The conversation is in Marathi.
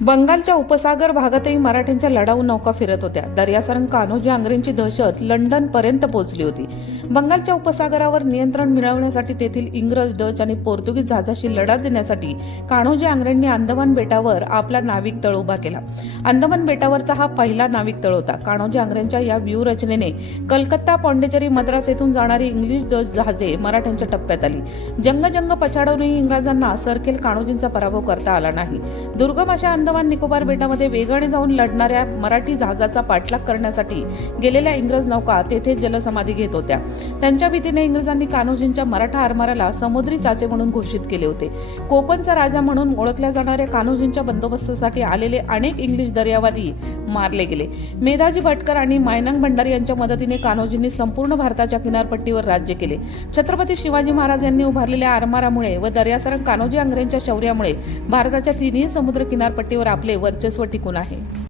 बंगालच्या उपसागर भागातही मराठ्यांच्या लढाऊ नौका फिरत होत्या. दर्यासारंग कान्होजी आंग्रेंची दहशत लंडन पर्यंत पोहोचली होती. बंगालच्या उपसागरावर नियंत्रण मिळवण्यासाठी तेथील इंग्रज डच आणि पोर्तुगीज जहाजाशी लढा देण्यासाठी कान्होजी आंग्रेंनी अंदमान बेटावर आपला नाविक तळ उभा केला. अंदमान बेटावरचा हा पहिला नाविक तळ होता. कान्होजी आंग्रेंच्या या व्यूहरचनेने कलकत्ता पॉंडेचेरी मद्रास येथून जाणारी इंग्लिश डच जहाजे मराठ्यांच्या टप्प्यात आली. जंगजंग पछाडवूनही पछाडूनही इंग्रजांना सरखेल कान्होजींचा पराभव करता आला नाही. दुर्गम अशा अंदमान निकोबार बेटामध्ये वेगाने जाऊन लढणाऱ्या मराठी जहाजाचा पाठलाग करण्यासाठी गेलेल्या इंग्रज नौका तेथे जलसमाधी घेत होत्या. त्यांच्या भीतीने इंग्रजांनी कान्होजींच्या मराठा आरमाराला समुद्री चाचे म्हणून घोषित केले होते. कोकणचा राजा म्हणून ओळखल्या जाणाऱ्या कान्होजींच्या बंदोबस्तासाठी आलेले अनेक इंग्लिश दर्यावादी मारले गेले. मेधाजी भटकर आणि मायनंग भंडारी यांच्या मदतीने कान्होजींनी संपूर्ण भारताच्या किनारपट्टीवर राज्य केले. छत्रपती शिवाजी महाराज यांनी उभारलेल्या आरमारामुळे व दर्यासरंग कान्होजी आंग्रेंच्या शौर्यामुळे भारताच्या तिन्ही समुद्र किनारपट्टीवर आपले वर्चस्व टिकून आहे.